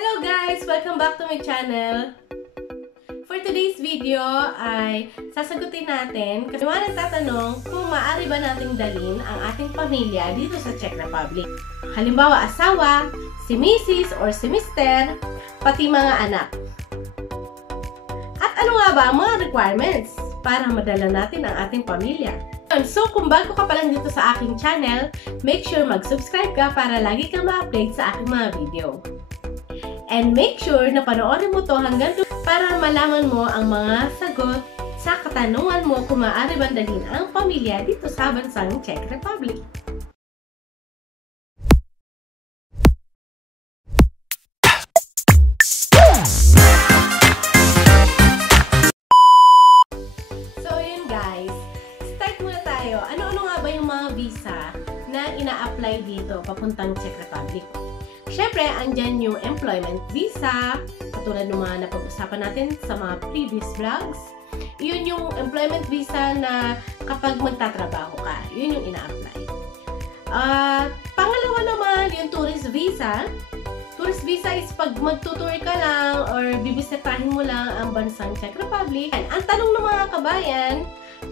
Hello guys! Welcome back to my channel. For today's video ay sasagutin natin kasi mga nagtatanong kung maaari ba nating dalhin ang ating pamilya dito sa Czech Republic. Halimbawa, asawa, si Mrs. or si Mr. pati mga anak. At ano nga ba ang mga requirements para madala natin ang ating pamilya? So, kung bago ka pa lang dito sa aking channel, make sure mag-subscribe ka para lagi kang ma-update sa aking mga video. And make sure na panoorin mo to hanggang para malaman mo ang mga sagot sa katanungan mo kung maaari bang dalhin ang pamilya dito sa bansang Czech Republic. So yun guys, start muna tayo. Ano-ano nga ba yung mga visa na ina-apply dito papuntang Czech Republic? Siyempre, andyan yung employment visa, katulad ng mga napag-usapan natin sa mga previous vlogs. Yun yung employment visa na kapag magtatrabaho ka, yun yung ina-apply. Pangalawa naman, yung tourist visa. Tourist visa is pag magtutour ka lang or bibisitahin mo lang ang bansang Czech Republic. Ang tanong ng mga kabayan,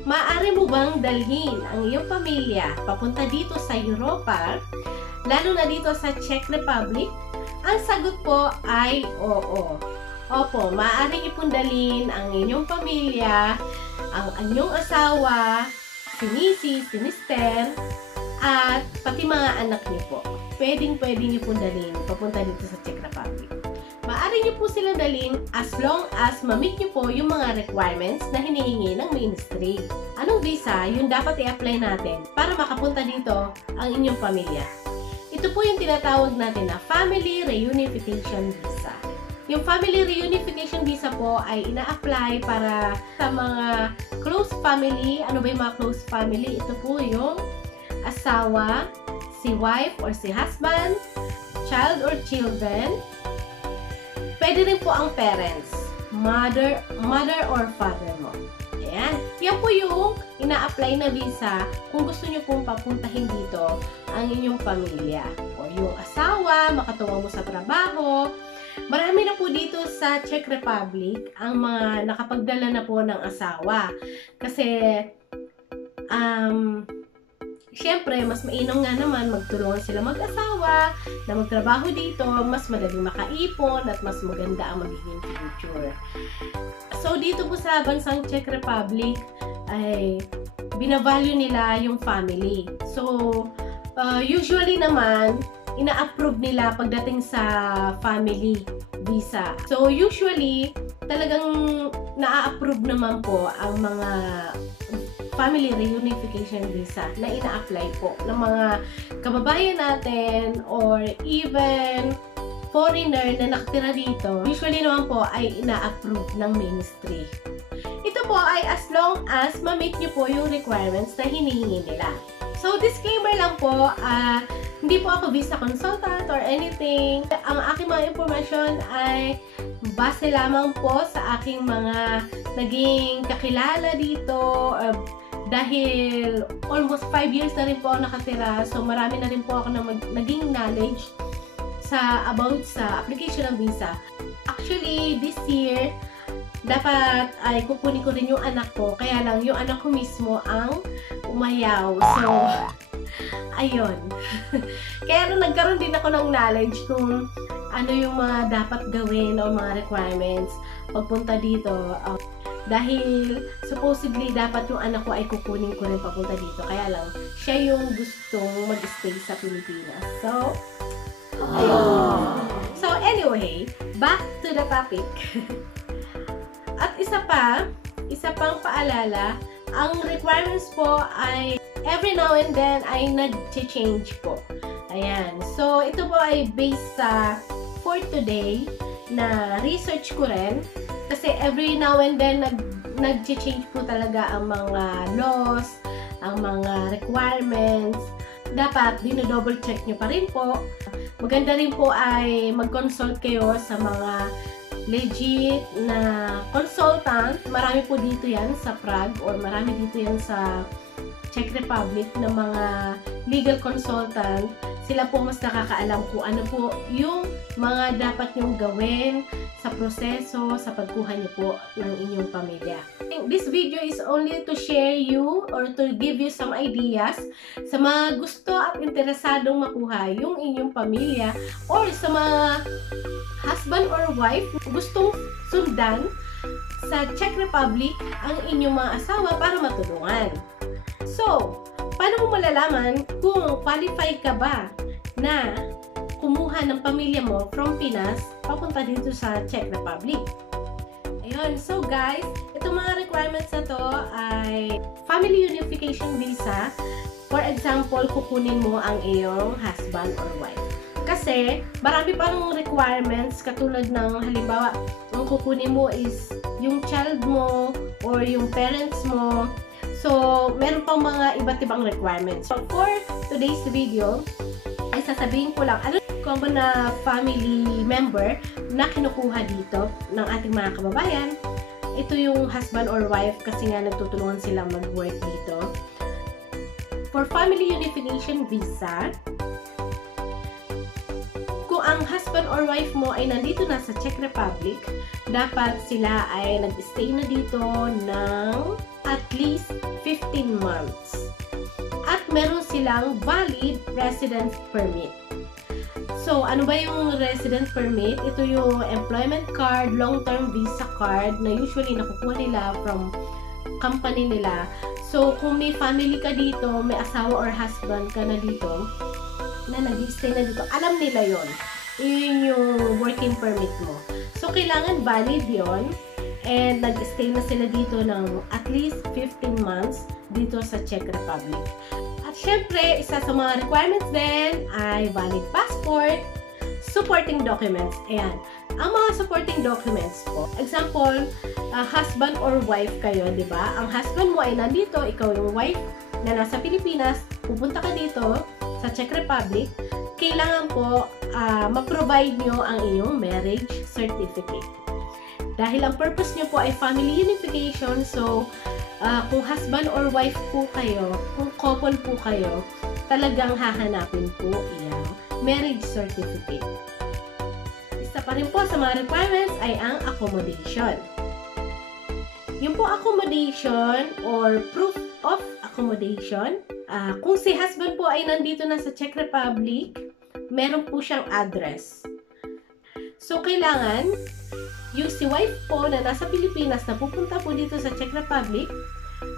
maaari mo bang dalhin ang iyong pamilya papunta dito sa Europa, lalo na dito sa Czech Republic? Ang sagot po ay oo. Opo, maaari niyo pong dalhin ang inyong pamilya, ang inyong asawa, si Mrs., si Mr., at pati mga anak niyo po. Pwede niyo pong dalhin papunta dito sa Czech Republic. Maaari niyo po sila dalhin as long as ma-meet niyo po yung mga requirements na hinihingi ng ministry. Anong visa yung dapat i-apply natin para makapunta dito ang inyong pamilya? Ito po yung tinatawag natin na Family Reunification Visa. Yung Family Reunification Visa po ay ina-apply para sa mga close family. Ano ba yung mga close family? Ito po yung asawa, si wife or si husband, child or children. Pwede rin po ang parents, mother or father mo. Ayan. Yan po yung ina-apply na visa kung gusto nyo pong papuntahin dito ang inyong pamilya. O yung asawa, makatuwa mo sa trabaho. Marami na po dito sa Czech Republic ang mga nakapagdala na po ng asawa. Kasi, syempre, mas mainam nga naman magtulungan sila mag-asawa na magtrabaho dito, mas madaling makaipon at mas maganda ang magiging future. So, dito po sa bansang Czech Republic ay binavalue nila yung family. So, usually naman, ina-approve nila pagdating sa family visa. So, usually, talagang na-approve naman po ang mga Family Reunification Visa na ina-apply po ng mga kababayan natin or even foreigner na nakatira dito. Usually naman po ay ina-approve ng ministry. Ito po ay as long as ma-meet nyo po yung requirements na hinihingi nila. So, disclaimer lang po, hindi po ako visa consultant or anything. Ang aking mga information ay base lamang po sa aking mga naging kakilala dito. Dahil almost 5 years na rin po ako nakatira, so marami na rin po ako na naging knowledge about sa application ng visa. Actually, this year, dapat ay kukunin ko rin yung anak ko, kaya lang yung anak ko mismo ang umayaw. So, ayun. Kaya nagkaroon din ako ng knowledge kung ano yung mga dapat gawin o mga requirements pagpunta dito. Dahil supposedly dapat yung anak ko ay kukunin ko rin papunta dito. Kaya lang, siya yung gustong mag-stay sa Pilipinas. So, ayun. So, anyway, back to the topic. At isa pang paalala, ang requirements po ay every now and then ay nag-change po. Ayan. So, ito po ay based sa for today na research ko rin. Kasi every now and then nag-change po talaga ang mga laws, ang mga requirements. Dapat dino-double check nyo pa rin po. Maganda rin po ay mag-consult kayo sa mga legit na consultant. Marami po dito yan sa Prague or marami dito yan sa Czech Republic na mga legal consultant. Sila po mas nakakaalam kung ano po yung mga dapat nyong gawin sa proseso, sa pagkuha niyo po ng inyong pamilya. This video is only to share you or to give you some ideas sa mga gusto at interesadong makuha yung inyong pamilya, or sa mga husband or wife gustong sundan sa Czech Republic ang inyong mga asawa para matulungan. So, paano mo malalaman kung qualify ka ba na kumuha ng pamilya mo from Pinas papunta dito sa Czech Republic? Ayun, so guys, itong mga requirements na to ay family unification visa. For example, kukunin mo ang iyong husband or wife. Kasi, marami pang requirements katulad ng halimbawa, ang kukunin mo is yung child mo or yung parents mo. So, meron pang mga iba't ibang requirements. So, for today's video, ay sasabihin ko lang, ano common na family member na kinukuha dito ng ating mga kababayan. Ito yung husband or wife kasi nga nagtutulungan silang mag-work dito. For family unification visa, kung ang husband or wife mo ay nandito na sa Czech Republic, dapat sila ay nag-stay na dito ng at least 15 months. At meron silang valid residence permit. So, ano ba yung residence permit? Ito yung employment card, long-term visa card na usually nakukuha nila from company nila. So, kung may family ka dito, may asawa or husband ka na dito, na nag-stay na dito, alam nila yon. Yun yung working permit mo. So, kailangan valid yon. And nag-stay na sila dito ng at least 15 months dito sa Czech Republic. At syempre, isa sa mga requirements din ay valid passport, supporting documents. Ayan. Ang mga supporting documents po, example, husband or wife kayo, di ba? Ang husband mo ay nandito, ikaw yung wife na nasa Pilipinas, pupunta ka dito sa Czech Republic, kailangan po ma-provide nyo ang inyong marriage certificate. Dahil ang purpose nyo po ay family unification, so kung husband or wife po kayo, kung couple po kayo, talagang hahanapin po iyang marriage certificate. Isa pa rin po sa mga requirements ay ang accommodation. Yung po accommodation or proof of accommodation, kung si husband po ay nandito na sa Czech Republic, meron po siyang address. So, kailangan yung si wife po na nasa Pilipinas na pupunta po dito sa Czech Republic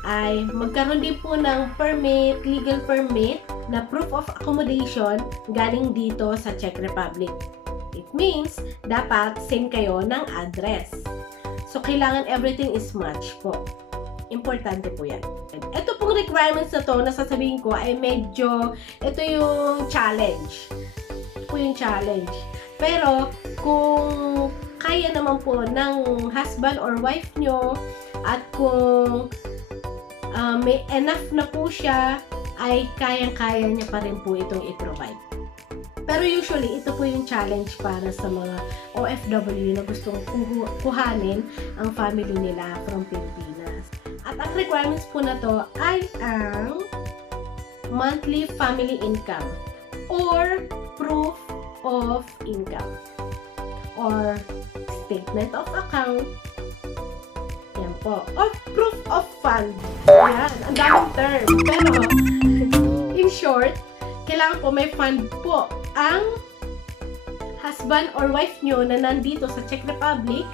ay magkaroon din po ng permit, legal permit na proof of accommodation galing dito sa Czech Republic. It means, dapat same kayo ng address. So, kailangan everything is match po. Importante po yan. Ito pong requirements na to na sasabihin ko ay medyo, ito yung challenge. Ito po yung challenge. Pero, kung kaya naman po ng husband or wife nyo at kung may enough na po siya, ay kayang-kaya niya pa rin po itong i-provide. Pero usually, ito po yung challenge para sa mga OFW na gustong kuhanin ang family nila from Pilipinas. At ang requirements po na to ay ang monthly family income or proof of income or statement of account. Yan po. Or proof of fund. Yan. Ang daming term. Pero, in short, kailangan po may fund po ang husband or wife nyo na nandito sa Czech Republic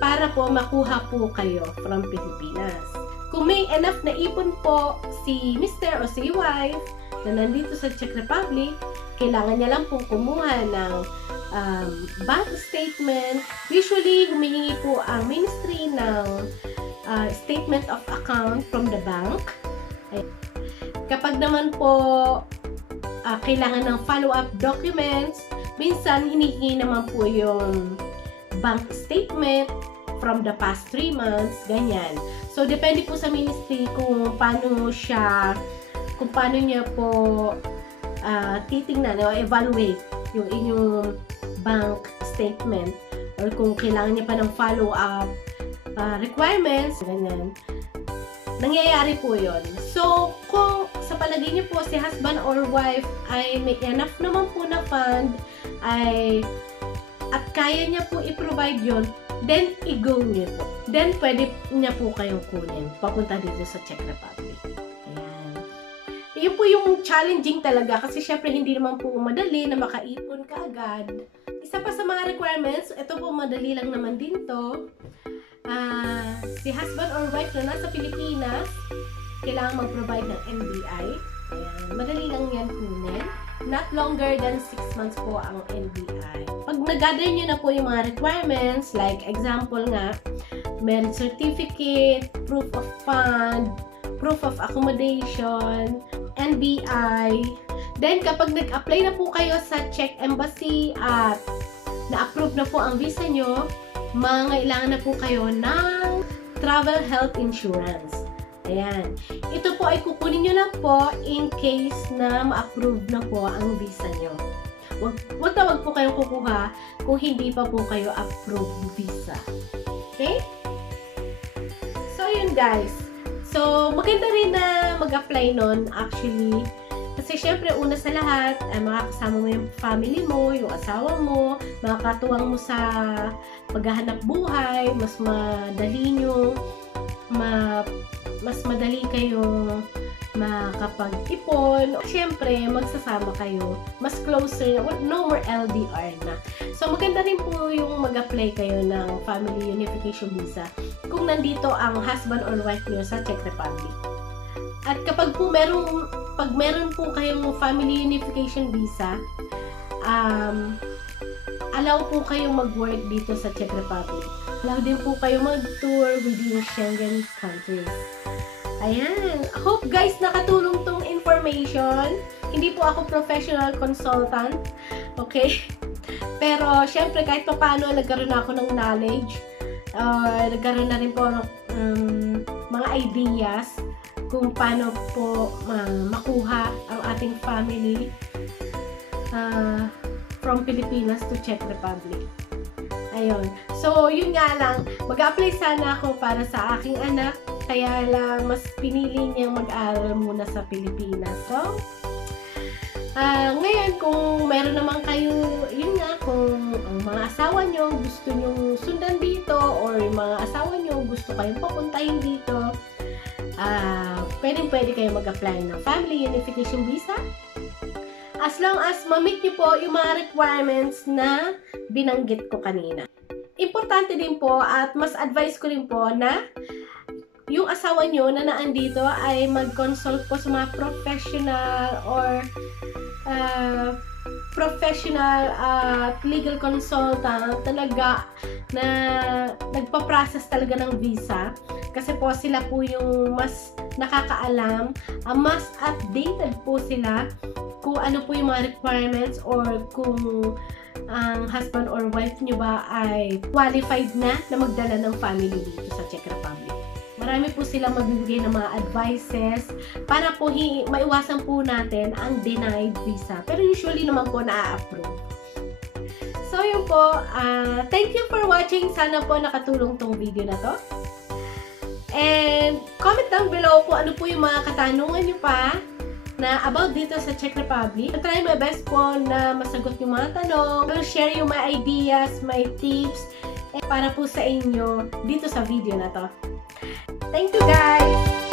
para po makuha po kayo from Pilipinas. Kung may enough na ipon po si Mr. o si wife na nandito sa Czech Republic, kailangan niya lang pong kumuha ng bank statement. Usually, humihingi po ang ministry ng statement of account from the bank. Kapag naman po kailangan ng follow-up documents, minsan hinihingi naman po yung bank statement from the past 3 months, ganyan. So, depende po sa ministry kung paano niya po titingnan o evaluate yung inyong bank statement or kung kailangan niya pa ng follow-up requirements, ganyan. Nangyayari po yun. So, kung sa palagay niyo po si husband or wife ay may enough naman po na fund at kaya niya po i-provide yun, then i-go niyo po. Then pwede niya po kayong kunin papunta dito sa Czech Republic. Ayan. Yun po yung challenging talaga kasi syempre hindi naman po madali na makaipon ka agad. Isa pa sa mga requirements, ito po madali lang naman din to. Si husband or wife na nasa Pilipinas, kailangan mag-provide ng NBI. Ayan. Madali lang yan kunin. Not longer than 6 months po ang NBI. Pag nag-gather nyo na po yung mga requirements, like example nga, marriage certificate, proof of fund, proof of accommodation, NBI. Then, kapag nag-apply na po kayo sa Czech Embassy at na-approve na po ang visa nyo, mangailangan na po kayo ng travel health insurance. Ayan. Ito po ay kukunin nyo lang po in case na ma-approve na po ang visa nyo. Wag po kayong kukuha kung hindi pa po kayo approved visa. Okay? So, yun guys. So, maganda rin na mag-apply nun actually. Kasi syempre, una sa lahat, makakasama mo yung family mo, yung asawa mo, makakatuwang mo sa paghahanap buhay, mas madali nyo, mas madali kayong makapag-ipon. Syempre, magsasama kayo, mas closer, no more LDR na. So, maganda rin po yung mag-apply kayo ng Family Unification Visa kung nandito ang husband or wife nyo sa Czech Republic. At kapag po pag meron po kayong Family Unification Visa, allow po kayong mag-work dito sa Czech Republic. Allow din po kayo mag-tour within Schengen countries. Ayan. Hope guys nakatulong tong information. Hindi po ako professional consultant. Okay? Pero syempre kahit pa paano nagkaroon ako ng knowledge. Nagkaroon na rin po ng mga ideas kung paano po makuha ang ating family from Pilipinas to Czech Republic. Ayun. So, yun nga lang. Mag-apply sana ako para sa aking anak. Kaya lang, mas pinili niyang mag-aral muna sa Pilipinas. So, ngayon, kung meron naman kayo, yun nga, kung ang mga asawa nyo gusto nyo sundan dito or yung mga asawa nyo gusto kayong papuntahin dito, pwede kayo mag-apply ng Family Unification Visa. As long as ma-meet nyo po yung mga requirements na binanggit ko kanina. Importante din po at mas advice ko rin po na yung asawa nyo na naandito ay mag-consult po sa mga professional or professional at legal consultant talaga na nagpa-process talaga ng visa. Kasi po sila po yung mas nakakaalam, mas updated po sila kung ano po yung mga requirements or kung ang husband or wife nyo ba ay qualified na magdala ng family dito sa Czech Republic. Marami po silang magbibigay ng mga advices para po maiwasan po natin ang denied visa. Pero usually naman po na-approve. So yun po, thank you for watching. Sana po nakatulong tong video na to. And comment down below kung ano po yung mga katanungan nyo pa na about dito sa Czech Republic. I'll try my best po na masagot yung mga tanong. I'll share yung my ideas, my tips, para po sa inyo dito sa video na to. Thank you guys!